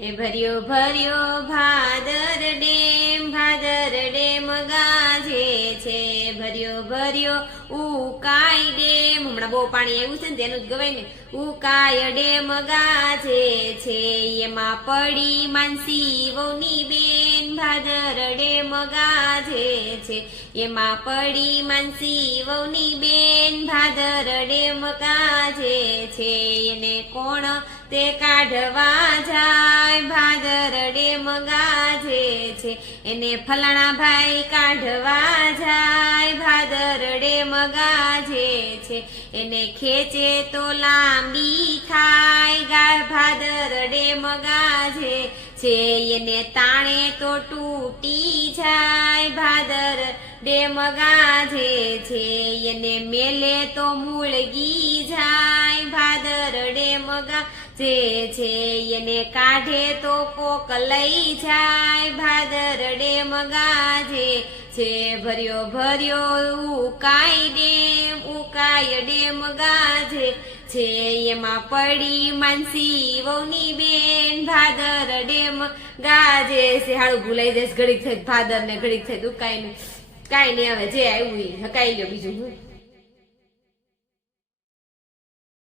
એ ભર્યો ભર્યો Bhadar dam Bhadar dam ગાજે છે. ભર્યો ભર્યો ઉકાઈ ડેમ. હમણાં બહુ પાણી આવ્યું છે ને તેનું જ ગવાય ને. ઉકાય ડેમ ગાજે છે. એમાં પડી માનસી વહુની બેન ભાદર ડેમ ગાજે છે. એમાં પડી માનસી વહુની બેન ભાદર ડેમ ગાજે છે. એને કોણ તે કાઢવા ડેમ ગાજે છે. એને ફલાણા ભાઈ કાઢવા જાય, ભાદરડે મગાજે છે. એને ખેંચે તો લાંબી થાય ગાય ભાદર મગાજે ગાજે છે. એને તાણે તો તૂટી જાય ભાદર ડે મગાજે છે. એને મેલે તો મૂળગી જાય. ભાદર મગા જે છે એને કાઢે તો કોક લઈ જાય. ભાદરડે મગા જે છે ભર્યો ભર્યો ઉકાઈ ડેમ ઉકાય ડેમ ગાજે છે એમાં પડી માનસી વહુની બેન. ભાદર ડેમ ગાજે છે હાડું ભૂલાઈ જશે ઘડીક થઈ ભાદર ને ઘડીક થઈ ઉકાઈ ને કાંઈ નહીં હવે જે આવ્યું હકાઈ લ્યો બીજું હું.